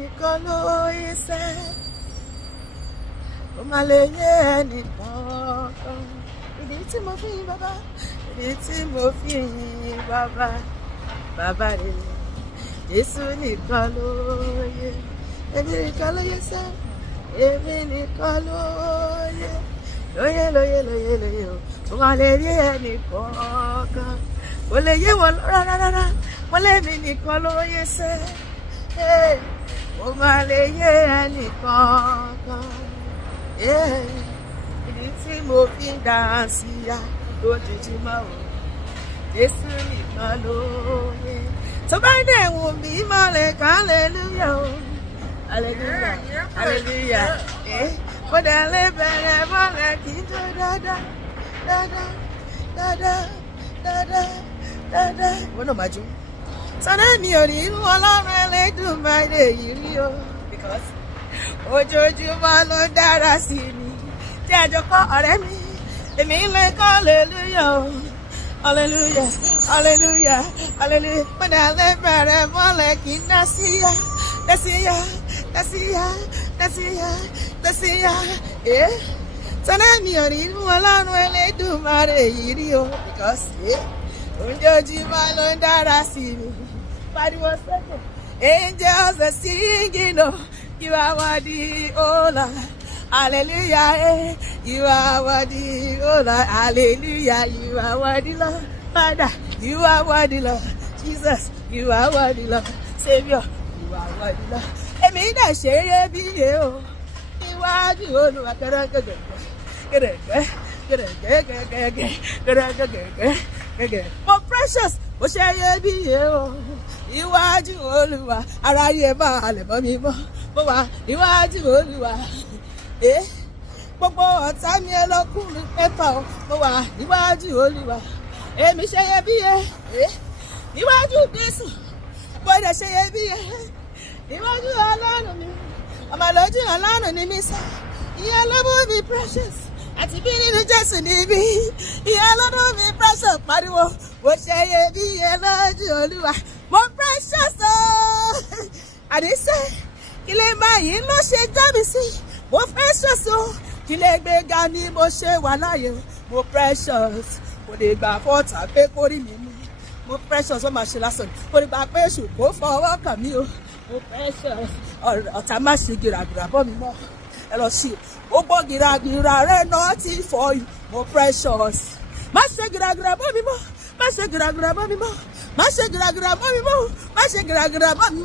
nìkan lóye sẹ́, ó máa lè yé ẹnìkankan. Ìdí tí mo fi yìn bàbá, ìdí tí mo fi yìn bàbá, bàbá rẹ̀ Jésù nìkan lóye, èmi nìkan lóye sẹ́, èmi nìkan lóye, lóye o, ó máa lè yé ẹnìkankan. Kò lè yé wọn rárá, wọ́n lé mi nìkan lóye sẹ́, ó máa lè yé ẹnìkankan. Ìdí tí mo fi ń dànsí ya lójoojúmọ́ o, Jésù nìkan lóye. Tó bá dẹ̀ wù mí mọ́lẹ̀ hallelujah o, hallelujah, hallelujah. Mo dẹ̀ lè bẹ̀rẹ̀ mọ́lẹ̀ kí n jó dáadáa. Wọ́n náà máa jó. Sọ́dọ̀ mi ò ní inú Ọlọ́run Ẹlẹ́dùmarè yìí rí o, because ojoojúmọ́ ló dára sí mi. Tí àjọ kọ́ ọ̀rẹ́ mi, èmi ń lè kọ́ hallelujah o, hallelujah, hallelujah, hallelujah. Mo dẹ̀ lè bẹ̀rẹ̀ mọ́lẹ̀ kí n dá sí ya. Sọ́dọ̀ mi ò ní inú Ọlọ́run Ẹlẹ́dùmarè yìí rí o, because ojoojúmọ́ ló dára sí mi. Pariwo sókè. Angels are singing, oh, you are worthy, oh Lord. Hallelujah, you are worthy, oh Lord. Hallelujah, you are worthy, Lord. Father, you are worthy, Lord. Jesus, you are worthy, Lord. Savior, you are worthy, Lord. Èmi dẹ̀ ṣe é bí yé o, iwájú Olúwa gẹ́gẹ́. Mo precious, mo ṣe é bí yé o, iwájú Olúwa, aráyé máa lè mọ́ mi mọ́. Mo wà iwájú Olúwa, gbogbo ọ̀tá mi ẹ lọ kú mi pépà o. Mo wà iwájú Olúwa, èmi ṣe é bí yé, iwájú Jésù, mo dẹ̀ ṣe é bí yé, iwájú Ọlọ́run mi, ọmọ lójú Ọlọ́run ni mí sá, ìyẹn ló mú mi precious. Àti bí nínú Jésù níbí, ìyá lọ́dún mi precious. Pariwo, mo ṣe iyebíye lójú Olúwa, mo precious o. Àdìsẹ́, kí lè máa yìí ló ṣe já mi sí. Mo precious o, kí lè gbéga ni mo ṣe wà láàyè. Mo precious, kò lè gbà fọ́ọ̀tà pé kórì mi mú. Mo precious, ó máa ṣe lásán. Kò lè gbà pé èṣù kò fọwọ́ kàn mí o. Mo precious, ọ̀tá má ṣe gìràgìrà bọ́ mi mọ́. Ẹ lọ sí o gbọ́ gìràgìrà rẹ̀ náà ti fọ́ yìí. Mo precious, má ṣe gìràgìrà bọ́ mi mọ́, má ṣe gìràgìrà bọ́ mi mọ́, má ṣe gìràgìrà bọ́ mi mọ́, má ṣe gìràgìrà bọ́ mi mọ́.